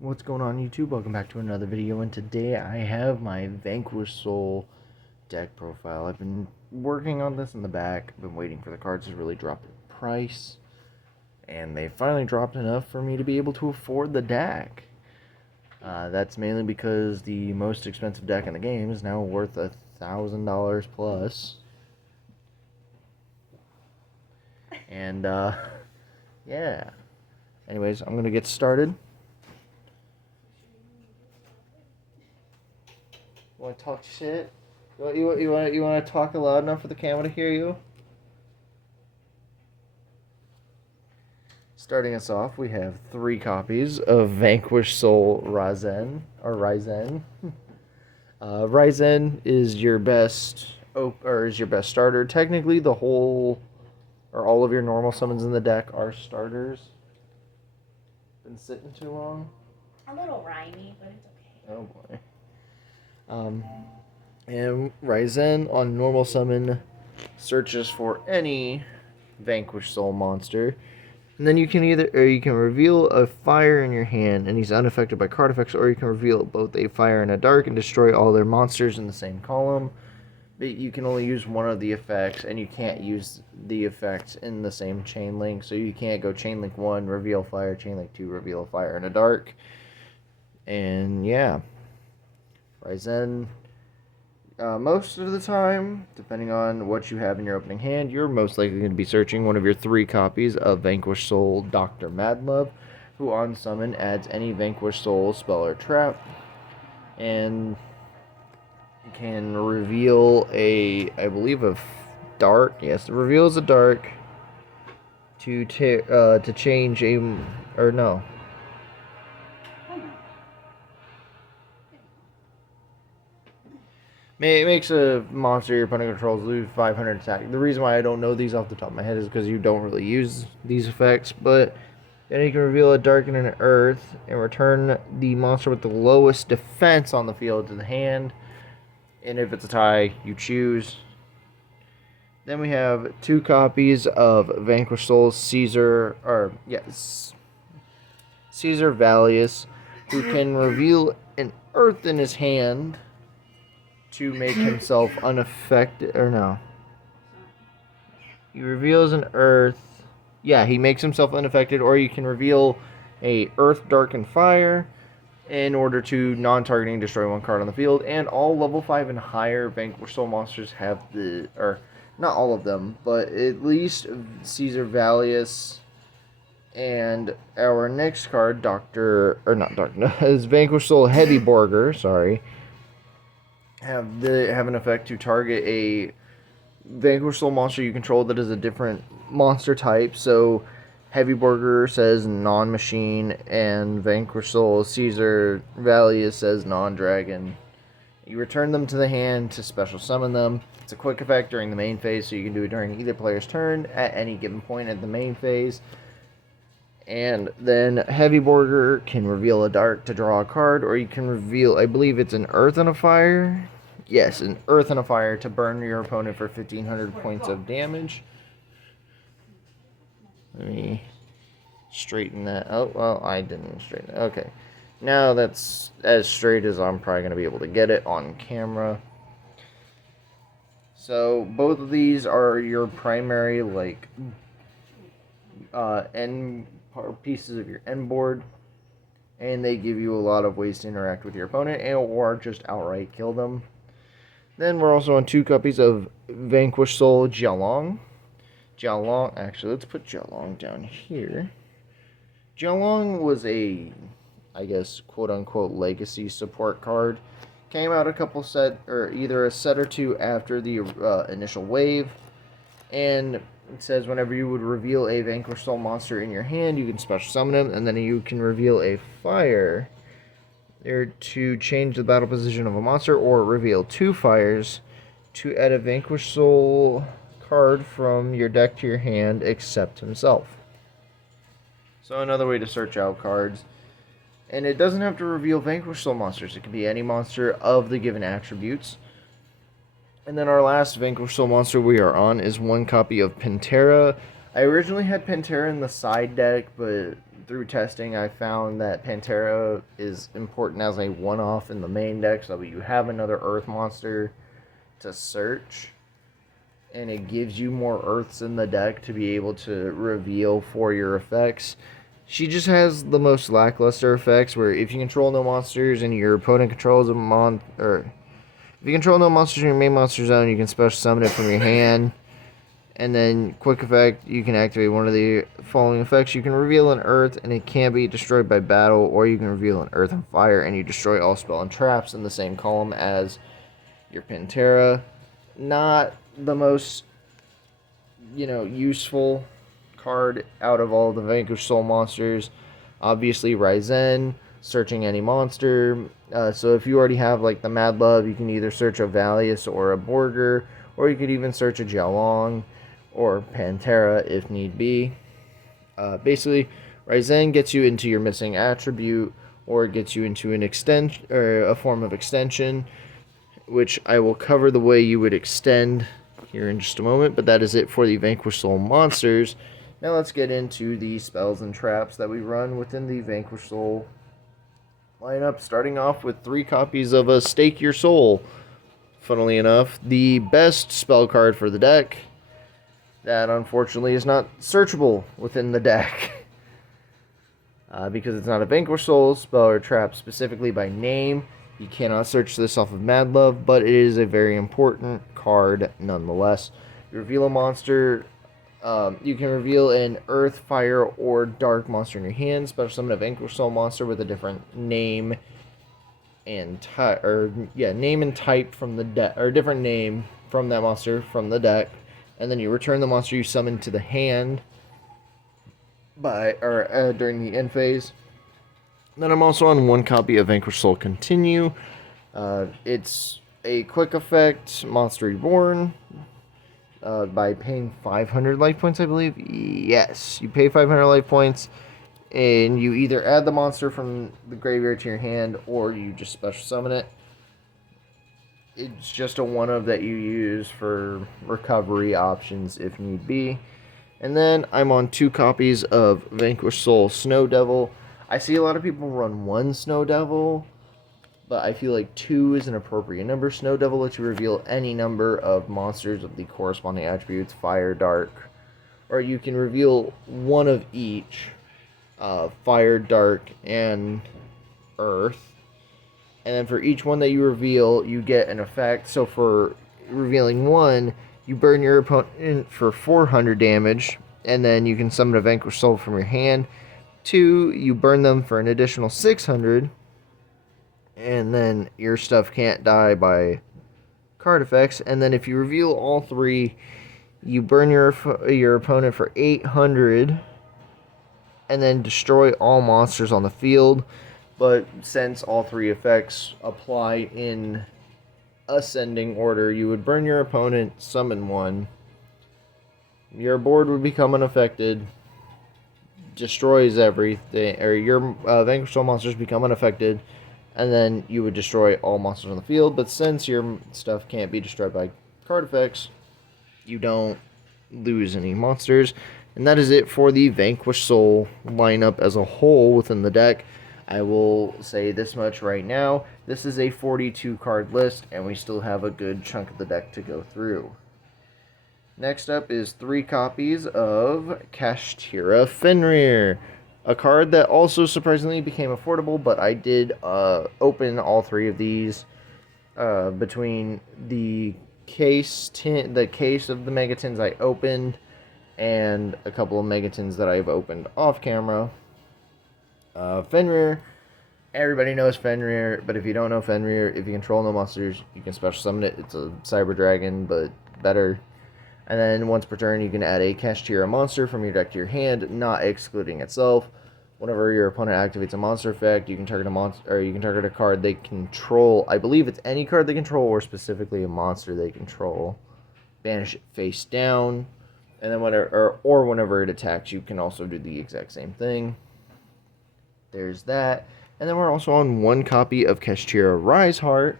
What's going on YouTube? Welcome back to another video, and today I have my Vanquish Soul deck profile. I've been working on this in the back. I've been waiting for the cards to really drop in price, and they finally dropped enough for me to be able to afford the deck. That's mainly because the most expensive deck in the game is now worth $1,000 plus. And yeah. Anyways, I'm gonna get started. You want to talk shit? You want to talk loud enough for the camera to hear you? Starting us off, we have 3 copies of Vanquish Soul Raizen. Raizen is your best starter. Technically, the whole or all of your normal summons in the deck are starters. Been sitting too long? A little rhymy, but it's okay. Oh boy. And Raizen on normal summon searches for any Vanquish Soul monster, and then you can reveal a fire in your hand, and he's unaffected by card effects, or you can reveal both a fire and a dark and destroy all their monsters in the same column. But you can only use one of the effects, and you can't use the effects in the same chain link. So you can't go chain link 1, reveal fire, chain link 2, reveal fire and a dark. And yeah. Raizen, most of the time, depending on what you have in your opening hand, you're most likely going to be searching one of your 3 copies of Vanquish Soul Dr. Madlove, who on summon adds any Vanquish Soul spell or trap, and can reveal I believe a dark. Yes, it reveals a dark to change or no. It makes a monster your opponent controls lose 500 attack. The reason why I don't know these off the top of my head is because you don't really use these effects. But then you can reveal a dark and an earth and return the monster with the lowest defense on the field to the hand. And if it's a tie, you choose. Then we have 2 copies of Vanquish Soul Caesar Valius, who can reveal an earth in his hand to make himself unaffected, or no. He reveals an earth. Yeah, he makes himself unaffected, or you can reveal a earth, dark, and fire in order to non-targeting destroy 1 card on the field. And all level 5 and higher Vanquish Soul monsters have or not all of them, but at least Caesar Valius and our next card, is Vanquish Soul Heavy Borger, sorry. Have an effect to target a Vanquish Soul monster you control that is a different monster type. So Heavy Burger says non-machine, and Vanquish Soul Caesar Valius says non-dragon. You return them to the hand to special summon them. It's a quick effect during the main phase, so you can do it during either player's turn at any given point at the main phase. And then Heavy Borger can reveal a dark to draw a card, or you can reveal, I believe it's an earth and a fire. Yes, an earth and a fire to burn your opponent for 1,500 points of damage. Let me straighten that. Oh, well, I didn't straighten it. Okay. Now that's as straight as I'm probably going to be able to get it on camera. So both of these are your primary, end pieces of your end board, and they give you a lot of ways to interact with your opponent or just outright kill them. Then we're also on 2 copies of Vanquish Soul Jialong. Actually, let's put Jialong down here. Jialong was a, I guess, quote-unquote legacy support card. Came out either a set or 2 after the initial wave, and it says whenever you would reveal a Vanquish Soul monster in your hand, you can special summon him, and then you can reveal a fire there to change the battle position of a monster, or reveal 2 fires to add a Vanquish Soul card from your deck to your hand except himself. So another way to search out cards. And it doesn't have to reveal Vanquish Soul monsters. It can be any monster of the given attributes. And then our last Vanquish Soul monster we are on is 1 copy of Pantera I originally had Pantera in the side deck, but through testing, I found that Pantera is important as a one-off in the main deck, so that you have another Earth monster to search, and it gives you more Earths in the deck to be able to reveal for your effects. She just has the most lackluster effects, where if you control no monsters and your opponent controls a or if you control no monsters in your main monster zone, you can special summon it from your hand. And then, quick effect, you can activate one of the following effects. You can reveal an Earth, and it can't be destroyed by battle, or you can reveal an Earth and Fire, and you destroy all spell and traps in the same column as your Pantera. Not the most, useful card out of all the Vanquish Soul monsters. Obviously, Ryzen, searching any monster. So if you already have, like, the Mad Love, you can either search a Valius or a Borger, or you could even search a Jialong or Pantera if need be. Basically, Ryzen gets you into your missing attribute, or it gets you into an extension or a form of extension, which I will cover the way you would extend here in just a moment. But that is it for the Vanquish Soul monsters. Now let's get into the spells and traps that we run within the Vanquish Soul lineup, starting off with 3 copies of a Stake Your Soul. Funnily enough, the best spell card for the deck, that unfortunately is not searchable within the deck. Because it's not a Vanquish Soul spell or trap specifically by name. You cannot search this off of Mad Love, but it is a very important card nonetheless. You reveal a monster. You can reveal an Earth, Fire, or Dark monster in your hand. Special summon a Vanquish Soul monster with a different name and type, name and type from the deck, or a different name from that monster from the deck, and then you return the monster you summoned to the hand during the end phase. Then I'm also on 1 copy of Vanquish Soul Continue. It's a quick effect, Monster Reborn. By paying 500 life points, I believe. Yes, you pay 500 life points, and you either add the monster from the graveyard to your hand, or you just special summon it. It's just a one-of that you use for recovery options if need be. And then I'm on 2 copies of Vanquish Soul Snow Devil. I see a lot of people run 1 Snow Devil, but I feel like 2 is an appropriate number. Snow Devil lets you reveal any number of monsters of the corresponding attributes, Fire, Dark, or you can reveal one of each, Fire, Dark, and Earth. And then for each one that you reveal, you get an effect. So for revealing 1, you burn your opponent for 400 damage, and then you can summon a Vanquish Soul from your hand. 2, you burn them for an additional 600, and then your stuff can't die by card effects. And then if you reveal all 3, you burn your opponent for 800, and then destroy all monsters on the field. But since all 3 effects apply in ascending order, you would burn your opponent, summon 1. Your board would become unaffected, destroys everything, or your Vanquish Soul monsters become unaffected, and then you would destroy all monsters on the field. But since your stuff can't be destroyed by card effects, you don't lose any monsters. And that is it for the Vanquish Soul lineup as a whole within the deck. I will say this much right now. This is a 42 card list, and we still have a good chunk of the deck to go through. Next up is 3 copies of Kashtira Fenrir, a card that also surprisingly became affordable, but I did open all 3 of these between the case of the Megatins I opened and a couple of Megatins that I've opened off camera. Fenrir, everybody knows Fenrir, but if you don't know Fenrir, if you control no monsters, you can special summon it. It's a Cyber Dragon, but better. And then once per turn, you can add a Kashtira monster from your deck to your hand, not excluding itself. Whenever your opponent activates a monster effect, you can target a monster, or you can target a card they control. I believe it's any card they control, or specifically a monster they control. Banish it face down, and then whenever it attacks, you can also do the exact same thing. There's that. And then we're also on 1 copy of Kashtira Rise Heart,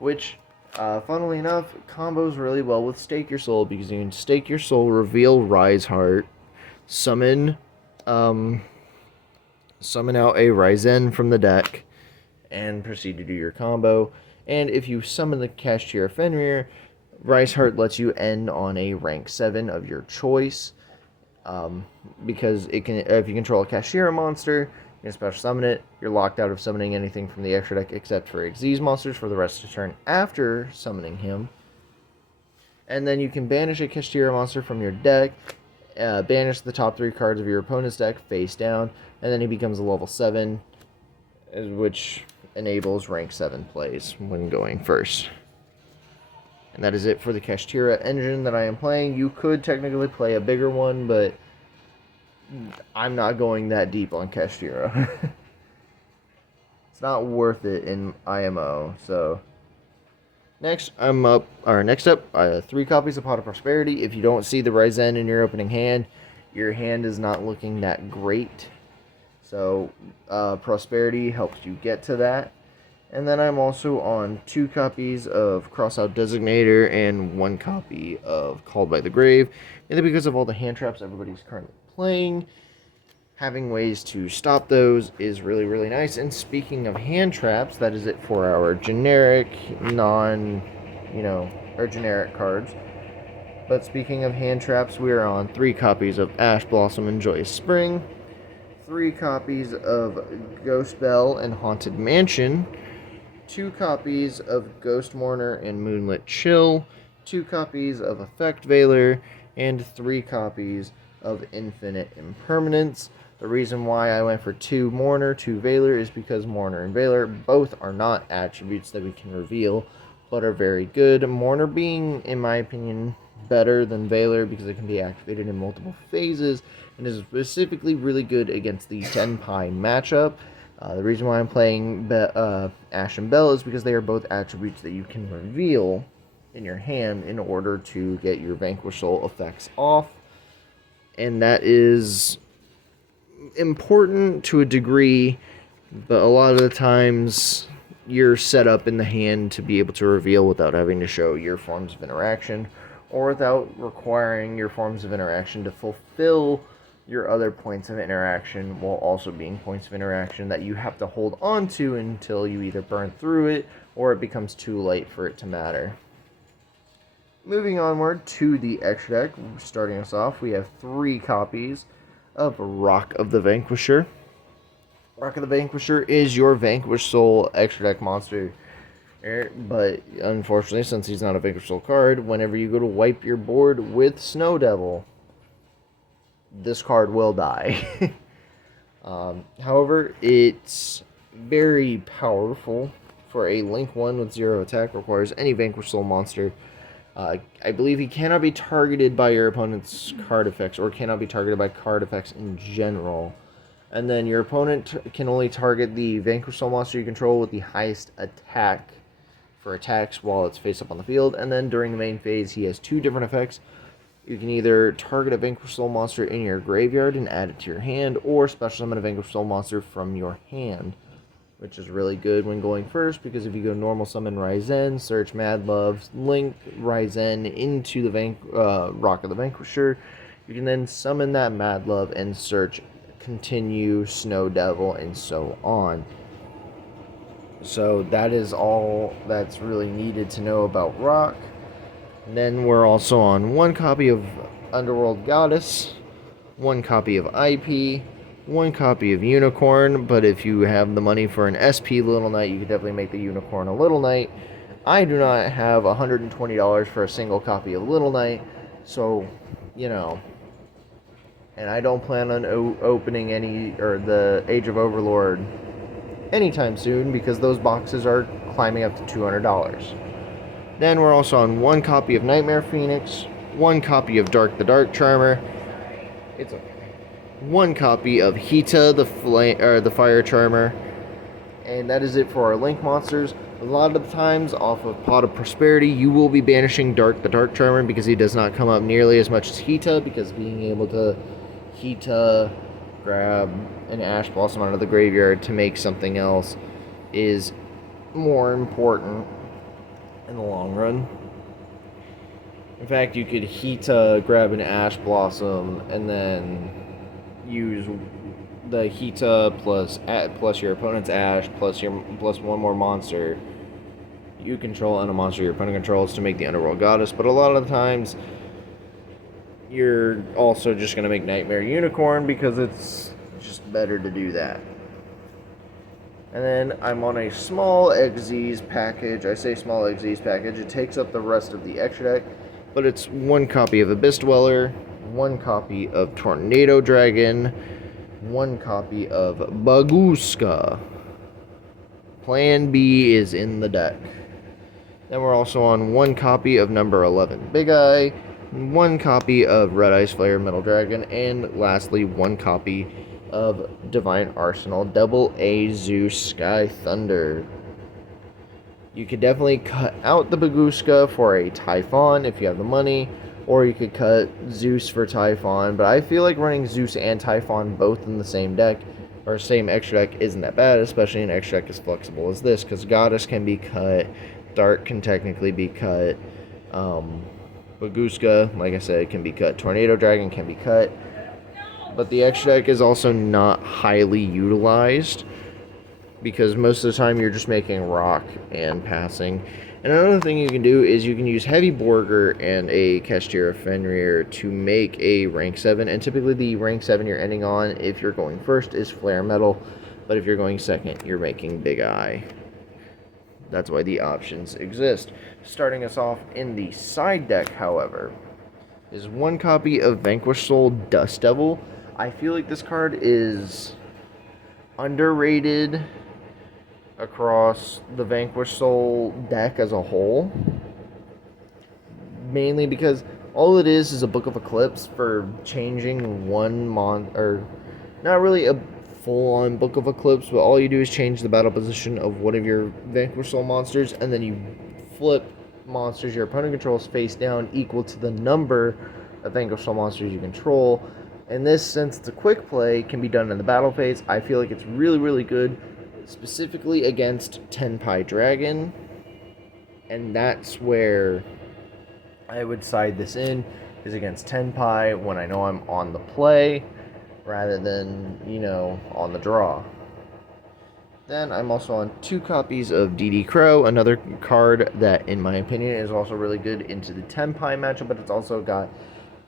which, funnily enough, combos really well with Stake Your Soul, because you can Stake Your Soul, reveal Rise Heart, summon um, summon out a Ryzen from the deck, and proceed to do your combo. And if you summon the Kashtira Fenrir, Rice Heart lets you end on a rank 7 of your choice. Because it can, if you control a Kashtira monster, you can special summon it. You're locked out of summoning anything from the extra deck except for Xyz monsters for the rest of the turn after summoning him. And then you can banish a Kashtira monster from your deck, banish the top 3 cards of your opponent's deck face down, and then he becomes a level 7, which enables rank 7 plays when going first. And that is it for the Kashtira engine that I am playing. You could technically play a bigger one, but I'm not going that deep on Kashtira. It's not worth it in IMO. So next up, 3 copies of Pot of Prosperity. If you don't see the Ryzen in your opening hand, your hand is not looking that great. So Prosperity helps you get to that. And then I'm also on 2 copies of Crossout Designator and 1 copy of Called by the Grave. And because of all the hand traps everybody's currently playing, having ways to stop those is really, really nice. And speaking of hand traps, that is it for our generic, generic cards. But speaking of hand traps, we are on 3 copies of Ash Blossom and Joyous Spring, 3 copies of Ghost Bell and Haunted Mansion, 2 copies of Ghost Mourner and Moonlit Chill, 2 copies of Effect Veiler, and 3 copies of Infinite Impermanence. The reason why I went for 2 Mourner, 2 Veiler is because Mourner and Veiler both are not attributes that we can reveal, but are very good. Mourner being, in my opinion, better than Veiler because it can be activated in multiple phases, and is specifically really good against the Tenpai matchup. The reason why I'm playing Ash and Bell is because they are both attributes that you can reveal in your hand in order to get your Vanquish Soul effects off. And that is important to a degree, but a lot of the times you're set up in the hand to be able to reveal without having to show your forms of interaction, or without requiring your forms of interaction to fulfill your other points of interaction, while also being points of interaction that you have to hold on to until you either burn through it or it becomes too late for it to matter. Moving onward to the extra deck, starting us off, we have 3 copies of Rock of the Vanquisher. Rock of the Vanquisher is your Vanquish Soul extra deck monster, but unfortunately, since he's not a Vanquish Soul card, whenever you go to wipe your board with Snow Devil, this card will die. However, it's very powerful. For a Link 1 with 0 attack, requires any Vanquish Soul monster. I believe he cannot be targeted by your opponent's card effects, or cannot be targeted by card effects in general. And then your opponent can only target the Vanquish Soul monster you control with the highest attack for attacks while it's face up on the field. And then during the main phase, he has 2 different effects. You can either target a Vanquish Soul monster in your graveyard and add it to your hand, or special summon a Vanquish Soul monster from your hand, which is really good when going first, because if you go normal summon Ryzen, search Mad Love, link Ryzen into the Rock of the Vanquisher, you can then summon that Mad Love and search Continue, Snow Devil, and so on. So that is all that's really needed to know about Rock. And then we're also on 1 copy of Underworld Goddess, 1 copy of IP, 1 copy of Unicorn, but if you have the money for an SP Little Knight, you could definitely make the Unicorn a Little Knight. I do not have $120 for a single copy of Little Knight, so, and I don't plan on opening the Age of Overlord anytime soon, because those boxes are climbing up to $200. Then we're also on 1 copy of Nightmare Phoenix, 1 copy of Dark the Dark Charmer. It's okay. 1 copy of Hita the Fire Charmer. And that is it for our Link monsters. A lot of the times, off of Pot of Prosperity, you will be banishing Dark the Dark Charmer because he does not come up nearly as much as Hita, because being able to Hita, grab an Ash Blossom out of the graveyard to make something else is more important in the long run. In fact, you could Hita, grab an Ash Blossom, and then use the Hita plus your opponent's Ash plus one more monster you control and a monster your opponent controls to make the Underworld Goddess. But a lot of the times, you're also just going to make Nightmare Unicorn because it's just better to do that. And then I'm on a small Xyz package. I say small Xyz package. It takes up the rest of the extra deck, but it's one copy of Abyss Dweller, one copy of Tornado Dragon, one copy of Baguska. Plan B is in the deck. Then we're also on one copy of number 11 Big Eye, one copy of Red Ice Flare Metal Dragon, and lastly, one copy of Divine Arsenal Double A Zeus Sky Thunder. You could definitely cut out the Baguska for a Typhon if you have the money, or you could cut Zeus for Typhon, but I feel like running Zeus and Typhon both in the same deck, or same extra deck, isn't that bad, especially an extra deck as flexible as this, because Goddess can be cut, Dark can technically be cut, Baguska, like I said, can be cut, Tornado Dragon can be cut, but the extra deck is also not highly utilized, because most of the time you're just making rock and passing. And another thing you can do is you can use Heavy Borger and a Kashtira Fenrir to make a rank 7, and typically the rank 7 you're ending on, if you're going first, is Flare Metal, but if you're going second, you're making Big Eye. That's why the options exist. Starting us off in the side deck, however, is one copy of Vanquish Soul Dust Devil. I feel like this card is underrated across the Vanquish Soul deck as a whole, mainly because all it is a Book of Eclipse for changing one or not really a full-on Book of Eclipse, but all you do is change the battle position of one of your Vanquish Soul monsters, and then you flip monsters your opponent controls face down equal to the number of Vanquish Soul monsters you control. And this, since it's a quick play, can be done in the battle phase. I feel like it's really, really good, specifically against Tenpai Dragon, and that's where I would side this in, is against Tenpai when I know I'm on the play rather than, on the draw. Then I'm also on two copies of DD Crow, another card that, in my opinion, is also really good into the Tenpai matchup, but it's also got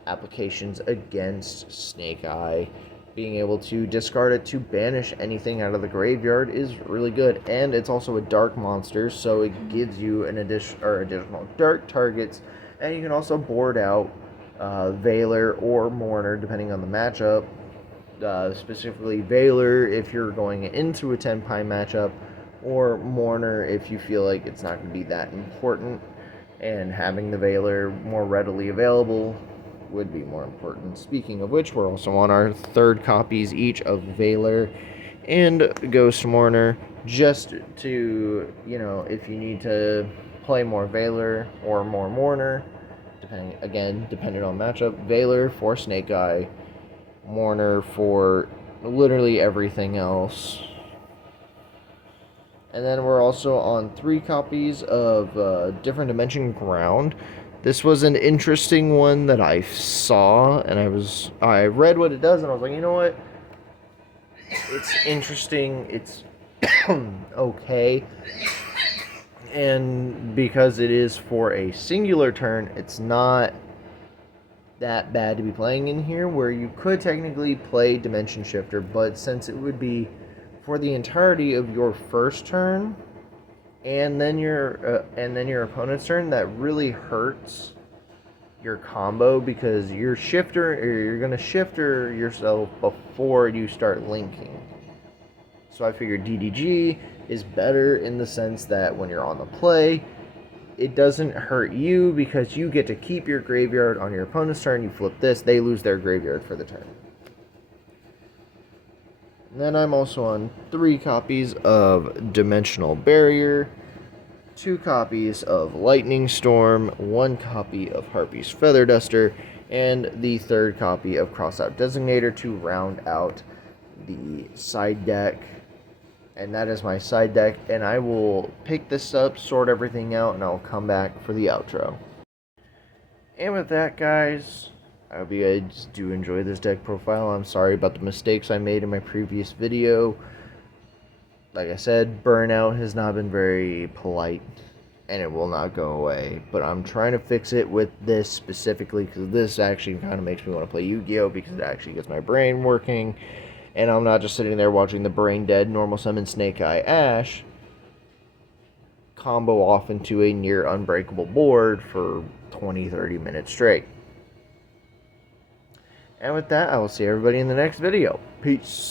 applications against Snake Eye. Being able to discard it to banish anything out of the graveyard is really good, and it's also a dark monster, so it gives you an additional dark targets, and you can also board out Veiler or Mourner depending on the matchup. Specifically Veiler if you're going into a Tenpai matchup, or Mourner if you feel like it's not going to be that important, and having the Veiler more readily available would be more important. Speaking of which, we're also on our third copies each of Veiler and Ghost Mourner, just to, if you need to play more Veiler or more Mourner, depending on matchup. Veiler for Snake Eye, Mourner for literally everything else. And then we're also on three copies of Different Dimension Ground. This was an interesting one that I saw, and I read what it does, and I was like, you know what? It's interesting. It's okay. And because it is for a singular turn, it's not that bad to be playing in here, where you could technically play Dimension Shifter, but since it would be for the entirety of your first turn, and then your opponent's turn, that really hurts your combo, because you're gonna shifter yourself before you start linking. So I figured DDG is better in the sense that when you're on the play, it doesn't hurt you because you get to keep your graveyard on your opponent's turn. You flip this, they lose their graveyard for the turn. And then I'm also on three copies of Dimensional Barrier, two copies of Lightning Storm, one copy of Harpy's Feather Duster, and the third copy of Crossout Designator to round out the side deck. And that is my side deck, and I will pick this up, sort everything out, and I'll come back for the outro. And with that, guys, I hope you guys do enjoy this deck profile. I'm sorry about the mistakes I made in my previous video. Like I said, burnout has not been very polite, and it will not go away. But I'm trying to fix it with this specifically, because this actually kind of makes me want to play Yu-Gi-Oh! Because it actually gets my brain working, and I'm not just sitting there watching the brain dead normal summon Snake Eye Ash combo off into a near unbreakable board for 20-30 minutes straight. And with that, I will see everybody in the next video. Peace.